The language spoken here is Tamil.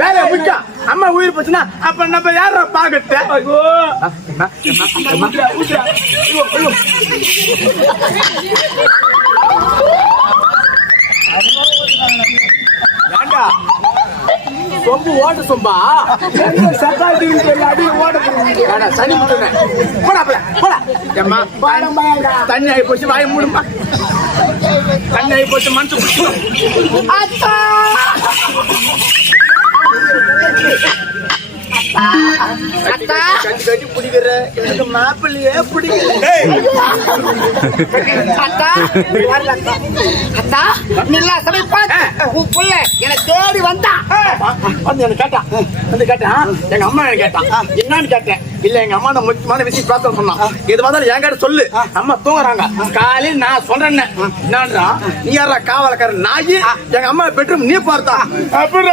வேலை முக்கியம். அம்மா உயிர் போச்சுன்னா அப்ப நம்ம யார பாக்கட்டு? ஏண்டா சொம்பு ஓட்ட சொம்பா சக்காத்தி அடி ஓட சனி முட்டுறேன். போடா போடா தண்ணி ஆகி போச்சு. வாய மூடுமா. தண்ணி ஆகி போச்சு. மனசு கட்டி பிடிக்கிற எனக்கு மாப்பிள்ளையே பிடிக்கல. எனக்கு தேடி வந்தா வந்து எனக்கு கேட்டான். வந்து கேட்டான் எங்க அம்மா எனக்கு கேட்டான். என்னன்னு கேட்டேன். இல்ல எங்க அம்மா நான் முக்கியமான விஷயம் பார்த்து சொன்னான். இது வந்தாலும் என் கிட்ட சொல்லு. அம்மா தூங்குறாங்க. காலையில் நான் சொல்றேன். என்னன்றா நீ யாரா காவலக்காரன் நாயி? எங்க அம்மா பெட்ரூம் நீ பார்த்தா அப்படி